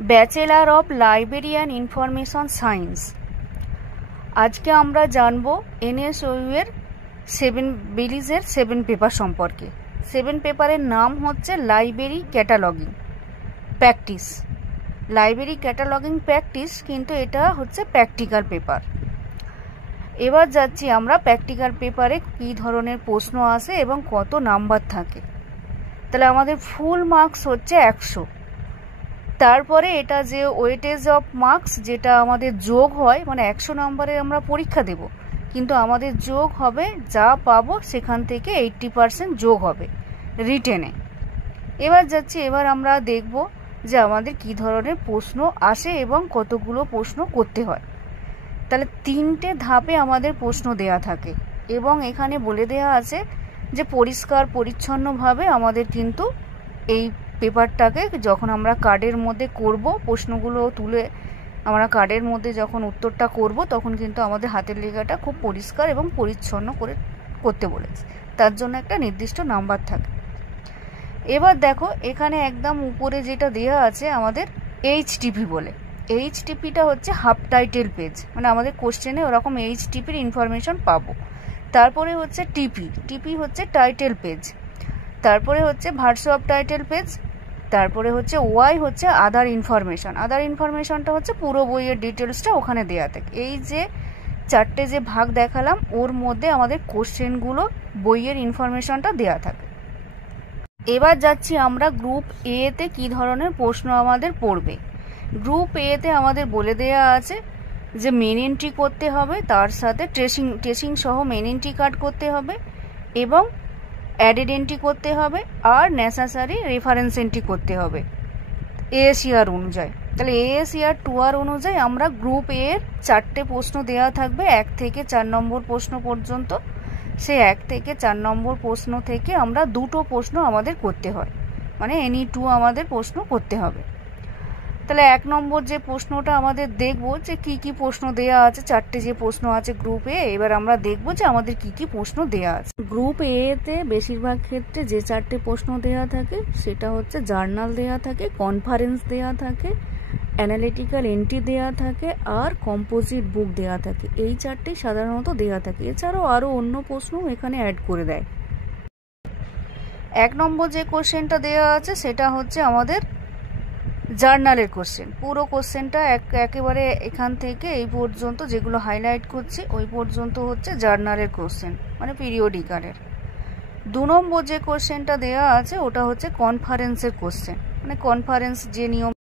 Bachelor of library and information science. আজকে আমরা জানবো এনএসইউ এর বিলিজের 7 পেপার সম্পর্কে। 7 পেপারের নাম হচ্ছে library cataloguing practice. Library cataloguing practice, কিন্তু এটা হচ্ছে প্র্যাকটিক্যাল পেপার। এবার যাচ্ছি আমরা প্র্যাকটিক্যাল পেপারে কী ধরনের প্রশ্ন আসে এবং কত নাম্বার থাকে। তাহলে আমাদের ফুল মার্কস হচ্ছে 100। তারপরে এটা যে ওয়েটেজ অফ মার্কস, যেটা আমাদের যোগ হয়, মানে 100 নম্বরের আমরা পরীক্ষা দেব, কিন্তু আমাদের যোগ হবে যা পাবো সেখান থেকে 80% যোগ হবে রিটেনে। এবার আমরা দেখব যে আমাদের কি ধরনের প্রশ্ন আসে এবং কতগুলো প্রশ্ন করতে হয়। তাহলে 3টে ধাপে আমাদের প্রশ্ন দেয়া থাকে এবং এখানে বলে দেয়া আছে যে পরিষ্কার পরিচ্ছন্নভাবে আমাদের কিন্তু এই পেপারটাকে যখন আমরা কার্ডের মধ্যে করব, প্রশ্নগুলো তুলে আমরা কার্ডের মধ্যে যখন উত্তরটা করব, তখন কিন্তু আমাদের হাতের লেখাটা খুব পরিষ্কার এবং পরিচ্ছন্ন করে করতে বলেছে। তার জন্য একটা নির্দিষ্ট নাম্বার থাকে। এবার দেখো এখানে একদম উপরে যেটা দেওয়া আছে আমাদের এইচটিপি বলে। এইচটিপিটা হচ্ছে হাফ টাইটেল পেজ, মানে আমাদের কোশ্চেনে ওরকম এইচটিপির ইনফরমেশন পাবো। তারপরে হচ্ছে টিপি হচ্ছে টাইটেল পেজ। তারপরে হচ্ছে ভার্স অফ টাইটেল পেজ। তারপরে হচ্ছে ওয়াই হচ্ছে আদার ইনফরমেশন। আদার ইনফরমেশনটা হচ্ছে পুরো বইয়ের ডিটেলসটা ওখানে দেওয়া থাকে। এই যে 4টে যে ভাগ দেখালাম, ওর মধ্যে আমাদের কোশ্চেনগুলো বইয়ের ইনফরমেশনটা দেওয়া থাকে। এবার যাচ্ছি আমরা গ্রুপ এ তে কী ধরনের প্রশ্ন আমাদের পড়বে। গ্রুপ এ তে আমাদের বলে দেওয়া আছে যে মেন এন্ট্রি করতে হবে, তার সাথে ট্রেসিং সহ মেন এন্ট্রি কার্ড করতে হবে এবং অ্যাডেড এন্ট্রি করতে হবে আর নেসেসারি রেফারেন্স এন্ট্রি করতে হবে এএসইআর অনুযায়ী। তাহলে এএসইআর 2R অনুযায়ী আমরা গ্রুপ এ এর 4টে প্রশ্ন দেওয়া থাকবে 1 থেকে 4 নম্বর প্রশ্ন পর্যন্ত। সে 1 থেকে 4 নম্বর প্রশ্ন থেকে আমরা 2টো প্রশ্ন আমাদের করতে হয়, মানে এনি 2 আমাদের প্রশ্ন করতে হবে। তাহলে 1 নম্বর যে প্রশ্নটা আমাদের দেখব যে কি কি প্রশ্ন দেয়া আছে। 4টে যে প্রশ্ন আছে গ্রুপ এ, এবার আমরা দেখব যে আমাদের কি কি প্রশ্ন দেয়া আছে। গ্রুপ এ তে বেশিরভাগ ক্ষেত্রে যে 4টে প্রশ্ন দেয়া থাকে সেটা হচ্ছে জার্নাল দেয়া থাকে, কনফারেন্স দেয়া থাকে, অ্যানালিটিক্যাল এন্ট্রি দেয়া থাকে আর কম্পোজিট বুক দেয়া থাকে। এই 4টেই সাধারণত দেয়া থাকে। এছাড়াও আরও অন্য প্রশ্নও এখানে অ্যাড করে দেয়। 1 নম্বর যে কোশ্চেনটা দেওয়া আছে সেটা হচ্ছে আমাদের জার্নালের কোশ্চেন। পুরো কোশ্চেনটা একেবারে এখান থেকে এই পর্যন্ত যেগুলো হাইলাইট করছি ওই পর্যন্ত হচ্ছে জার্নালের কোশ্চেন, মানে পিরিয়ডিক্যালের। 2 নম্বর যে কোশ্চেনটা দেওয়া আছে ওটা হচ্ছে কনফারেন্সের কোশ্চেন, মানে কনফারেন্স যে নিয়ম